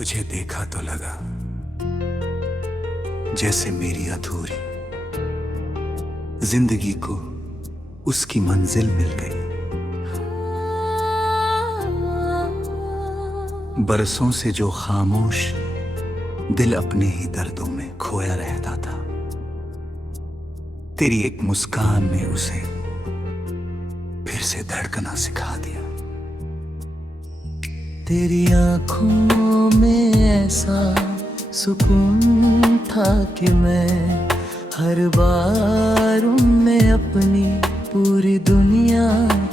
तुझे देखा तो लगा जैसे मेरी अधूरी जिंदगी को उसकी मंजिल मिल गई। बरसों से जो खामोश दिल अपने ही दर्दों में खोया रहता था, तेरी एक मुस्कान ने उसे फिर से धड़कना सिखा दिया। तेरी आंखों में ऐसा सुकून था कि मैं हर बार उनमें अपनी पूरी दुनिया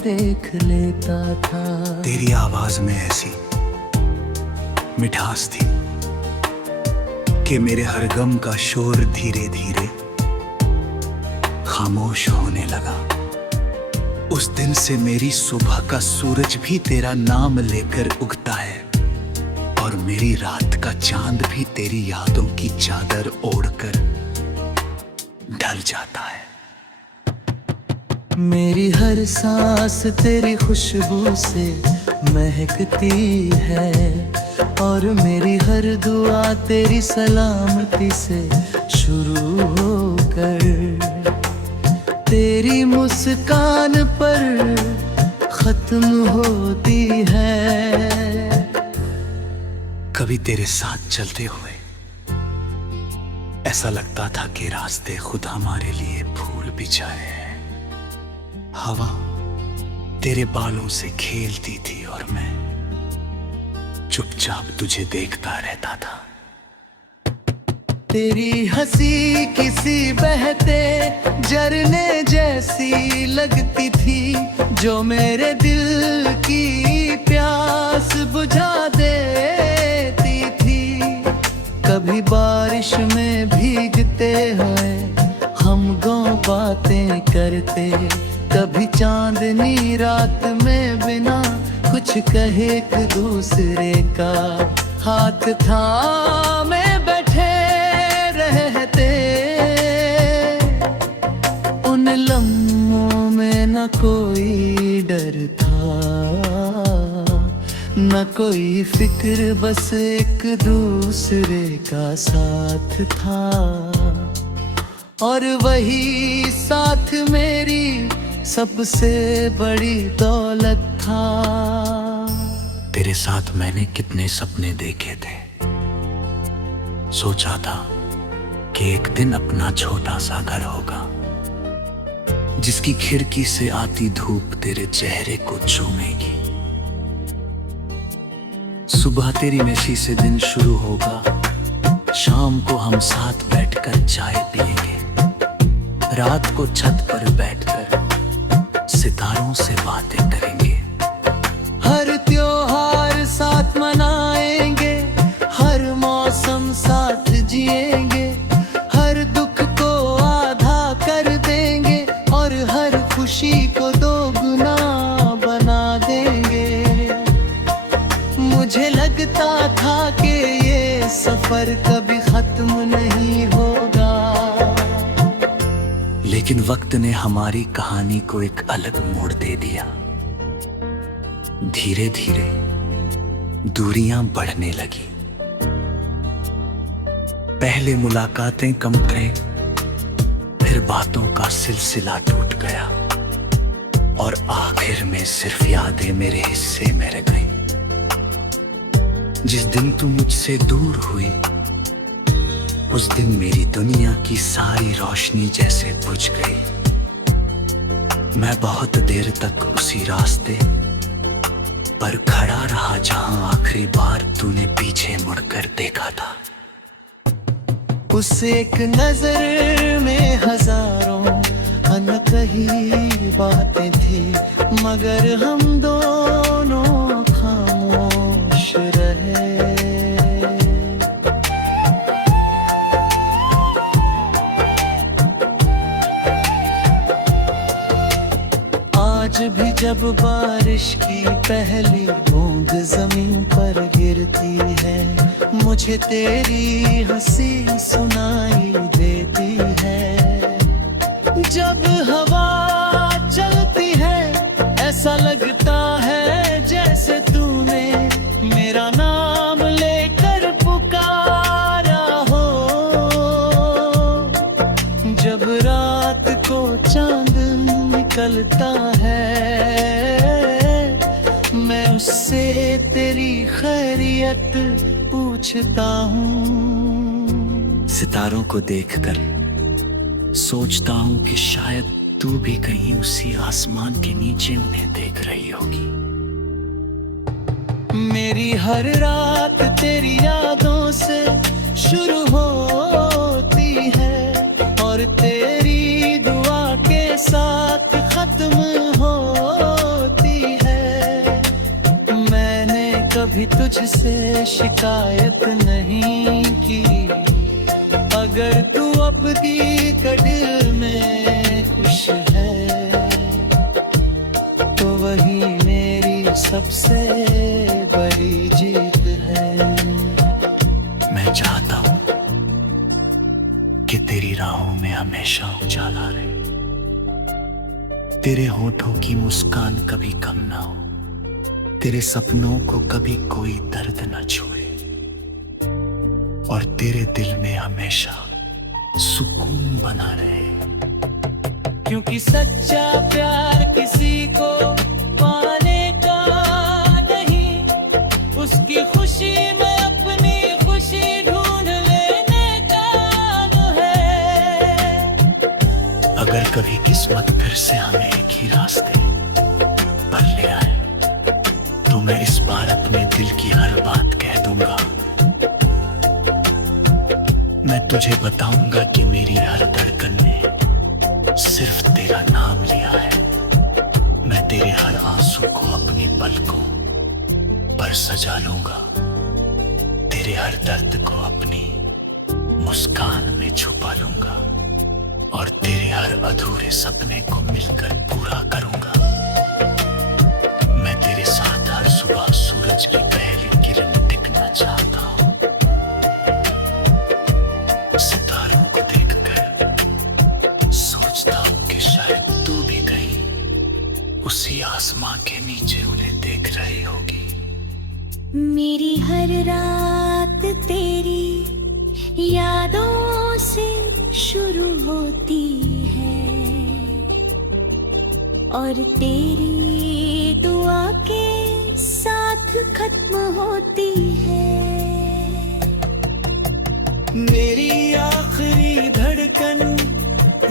देख लेता था। तेरी आवाज में ऐसी मिठास थी कि मेरे हर गम का शोर धीरे धीरे खामोश होने लगा। उस दिन से मेरी सुबह का सूरज भी तेरा नाम लेकर उगता है और मेरी रात का चांद भी तेरी यादों की चादर ओढ़कर ढल जाता है। मेरी हर सांस तेरी खुशबू से महकती है और मेरी हर दुआ तेरी सलामती से शुरू होकर तेरी मुस्कान पर खत्म होती है। कभी तेरे साथ चलते हुए ऐसा लगता था कि रास्ते खुद हमारे लिए फूल बिछाए हैं। हवा तेरे बालों से खेलती थी और मैं चुपचाप तुझे देखता रहता था। तेरी हंसी किसी बहते झरने जैसी लगती थी जो मेरे दिल की प्यास बुझा देती थी। कभी बारिश में भीगते हुए हम गाँव बातें करते, कभी चांदनी रात में बिना कुछ कहे एक दूसरे का हाथ थामे बैठे रहते। उन लम्हों में न कोई डर था न कोई फिक्र, बस एक दूसरे का साथ था और वही साथ मेरी सबसे बड़ी दौलत था। तेरे साथ मैंने कितने सपने देखे थे। सोचा था कि एक दिन अपना छोटा सा घर होगा जिसकी खिड़की से आती धूप तेरे चेहरे को चूमेगी। सुबह तेरी नशी से दिन शुरू होगा, शाम को हम साथ बैठकर चाय पिएंगे, रात को छत पर बैठकर सितारों से बातें करेंगे। हर त्योहार साथ मनाएंगे, हर मौसम साथ जिएंगे, हर दुख को आधा कर देंगे और हर खुशी को दोगुना बना देंगे। मुझे लगता था कि ये सफर कभी खत्म नहीं होगा, लेकिन वक्त ने हमारी कहानी को एक अलग मोड़ दे दिया। धीरे धीरे दूरियां बढ़ने लगी। पहले मुलाकातें कम गए, फिर बातों का सिलसिला टूट गया और आखिर में सिर्फ यादें मेरे हिस्से में रह गई। जिस दिन तू मुझसे दूर हुई उस दिन मेरी दुनिया की सारी रोशनी जैसे बुझ गई। मैं बहुत देर तक उसी रास्ते पर खड़ा रहा जहां आखिरी बार तूने पीछे मुड़कर देखा था। उस एक नजर में हजारों अनकही बातें थी, मगर हम दोनों खामोश रहे। आज भी जब बारिश की पहली बूंद जमीन पर गिरती है, मुझे तेरी हंसी सुनाई देती है। जब हवा चलती है ऐसा लगता है जैसे तूने मेरा नाम लेकर मिलता है, मैं उससे तेरी खैरियत पूछता हूँ। सितारों को देखकर सोचता हूँ कि शायद तू भी कहीं उसी आसमान के नीचे उन्हें देख रही होगी। मेरी हर रात तेरी यादों से शुरू होती है और तेरी दुआ के साथ खत्म होती है। मैंने कभी तुझसे शिकायत नहीं की, अगर तू अपनी कदिर में खुश है तो वही मेरी सबसे बड़ी जीत है। मैं चाहता हूं कि तेरी राहों में हमेशा उजाला रहे, तेरे होठों की मुस्कान कभी कम ना हो, तेरे सपनों को कभी कोई दर्द न छुए और तेरे दिल में हमेशा सुकून बना रहे। क्योंकि सच्चा प्यार किसी को पाने का नहीं, उसकी खुशी में अपनी खुशी ढूंढ लेने का है। अगर कभी किस्मत फिर से हमें एक ही रास्ते पर ले आए तो मैं इस बार अपने दिल की हर बात कह दूंगा। मैं तुझे बताऊंगा कि मेरी हर धड़कन ने सिर्फ तेरा नाम लिया है। मैं तेरे हर आंसू को अपनी पलकों पर सजा लूंगा, तेरे हर दर्द को अपनी मुस्कान में छुपा लूंगा और तेरे हर अधूरे सपने को मिलकर पूरा करूंगा। मैं तेरे साथ हर सुबह सूरज की पहली किरण दिखना चाहता हूं। सितारों को देखकर सोचता हूं कि शायद तू भी कहीं उसी आसमां के नीचे उन्हें देख रही होगी। मेरी हर रात तेरी यादों से शुरू होती है और तेरी दुआ के साथ खत्म होती है। मेरी आखिरी धड़कन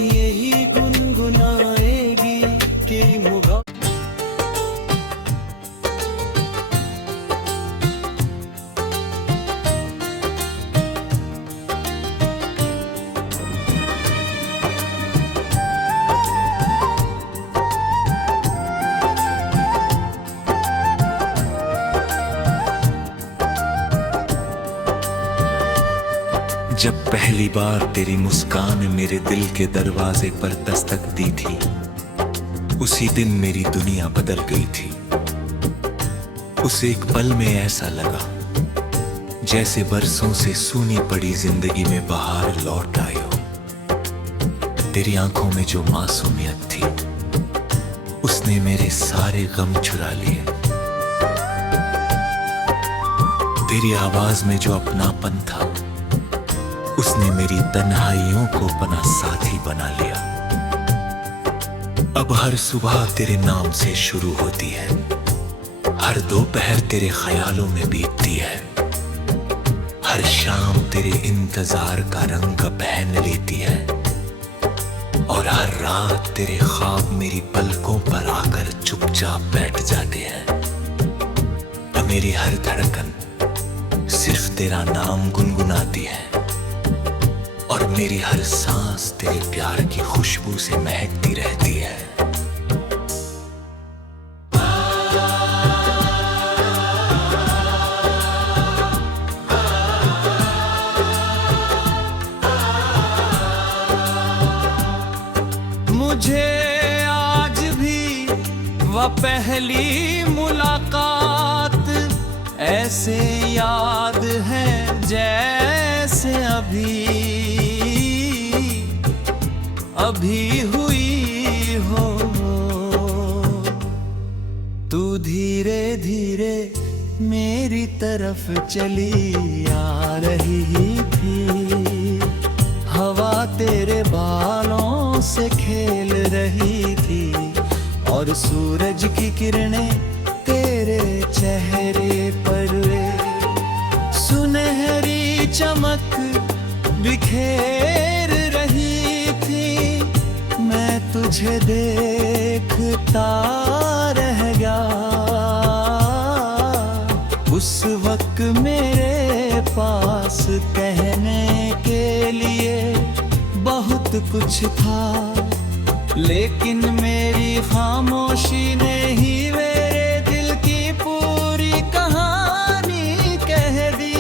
यही गुनगुनाएगी कि मुगा जब पहली बार तेरी मुस्कान मेरे दिल के दरवाजे पर दस्तक दी थी, उसी दिन मेरी दुनिया बदल गई थी। उस एक पल में ऐसा लगा जैसे बरसों से सूनी पड़ी जिंदगी में बहार लौट आई हो। तेरी आंखों में जो मासूमियत थी उसने मेरे सारे गम चुरा लिए। तेरी आवाज में जो अपनापन था उसने मेरी तन्हाइयों को अपना साथी बना लिया। अब हर सुबह तेरे नाम से शुरू होती है, हर दोपहर तेरे ख्यालों में बीतती है, हर शाम तेरे इंतजार का रंग पहन लेती है और हर रात तेरे ख्वाब मेरी पलकों पर आकर चुपचाप बैठ जाते हैं। अब मेरी हर धड़कन सिर्फ तेरा नाम गुनगुनाती है और मेरी हर सांस तेरे प्यार की खुशबू से महकती रहती है। मुझे आज भी वह पहली मुलाकात ऐसे याद है जैसे अभी हुई हो। तू धीरे धीरे मेरी तरफ चली आ रही थी, हवा तेरे बालों से खेल रही थी। और सूरज की किरणें तेरे चेहरे पर सुनहरी चमक बिखेर रही थी। मैं तुझे देखता रह गया। उस वक्त मेरे पास कहने के लिए बहुत कुछ था, लेकिन मेरी खामोशी ने ही मेरे दिल की पूरी कहानी कह दी।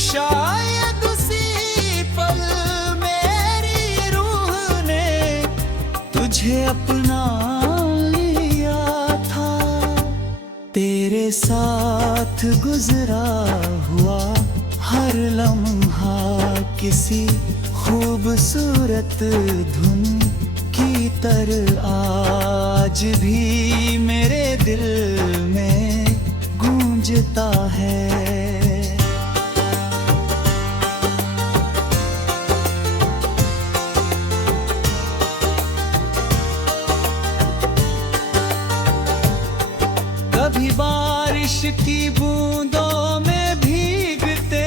शायद उसी पल मेरी रूह ने तुझे अपना लिया था। तेरे साथ गुजरा हुआ हर लम्हा किसी खूबसूरत धुन की तरह आज भी मेरे दिल में गूंजता है। कभी बारिश की बूंदों में भीगते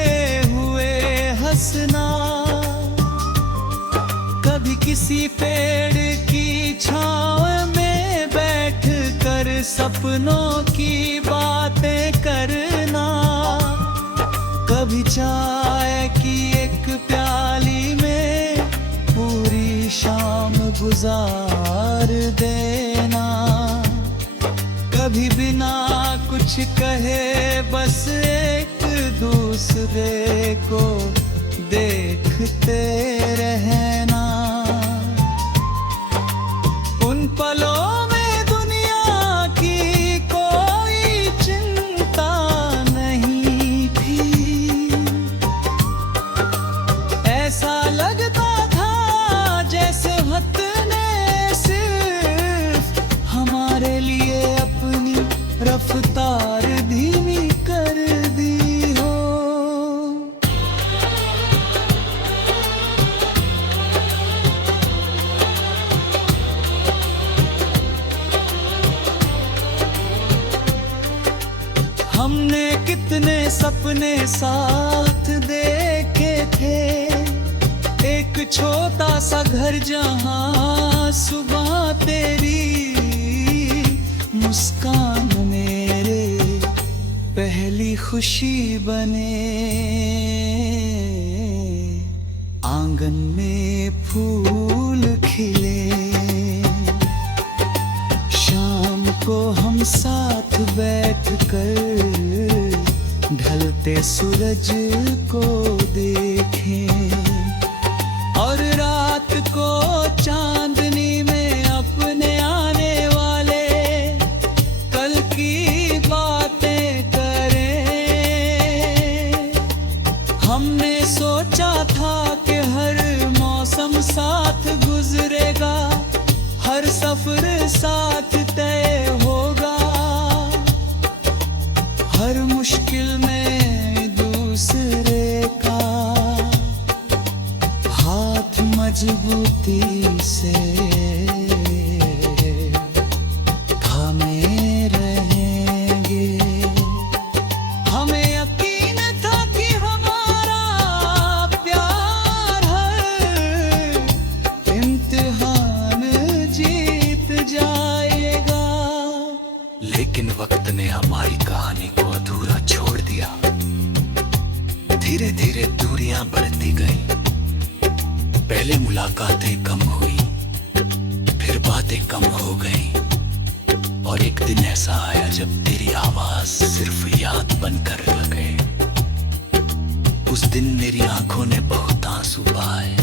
हुए हंसना, कभी किसी पेड़ की छांव में बैठ कर सपनों की बातें करना, कभी चाय की एक प्याली में पूरी शाम गुजार देना, कभी बिना कुछ कहे बस एक दूसरे को देखते रहना। उन पलों में दुनिया की कोई चिंता नहीं थी। ऐसा लगता था जैसे वक्त ने सिर्फ हमारे लिए अपनी रफ्तार धीमी कर दी हो। हमने कितने सपने साथ देखे थे, एक छोटा सा घर जहां सुबह तेरी मुस्कान मेरे पहली खुशी बने। आंगन में फूल खिले, शाम को हम साथ बैठकर ढलते सूरज को देखें, और रात को चांदनी में अपने आने वाले कल की बातें करें। हमने सोचा था कि हर मौसम साथ गुजरेगा, हर सफर साथ तय होगा, हर मुश्किल में दूसरे का हाथ मजबूती से थामे रहेंगे। हमें यकीन था कि हमारा प्यार हर इम्तिहान जीत जाएगा। लेकिन वक्त ने हमारी कहानी को अधूरा छोड़ दिया। धीरे धीरे दूरियां बढ़ती गई। पहले मुलाकातें कम हुई, फिर बातें कम हो गई, और एक दिन ऐसा आया जब तेरी आवाज सिर्फ याद बनकर रह गए। उस दिन मेरी आंखों ने बहुत आंसू बहाए,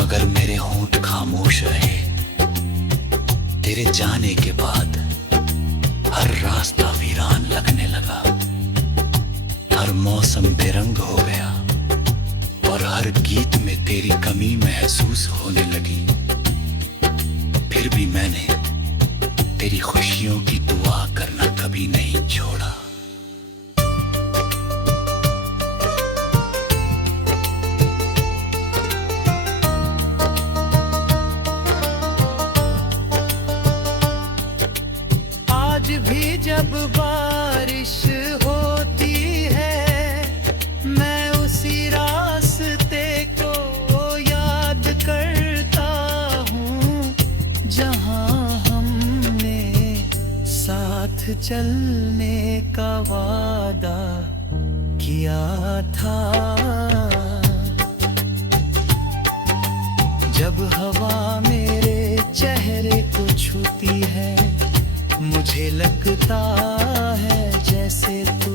मगर मेरे होंठ खामोश रहे। तेरे जाने के बाद हर रास्ता वीरान लगने लगा, हर मौसम बेरंग हो गया, और हर गीत में तेरी कमी महसूस होने लगी। फिर भी मैंने तेरी खुशियों की दुआ करना कभी नहीं छोड़ा। आज भी जब बारिश होती है मैं उसी रास्ते को याद करता हूँ जहाँ हमने साथ चलने का वादा किया था। जब हवा मेरे चेहरे को छूती है मुझे लगता है जैसे तू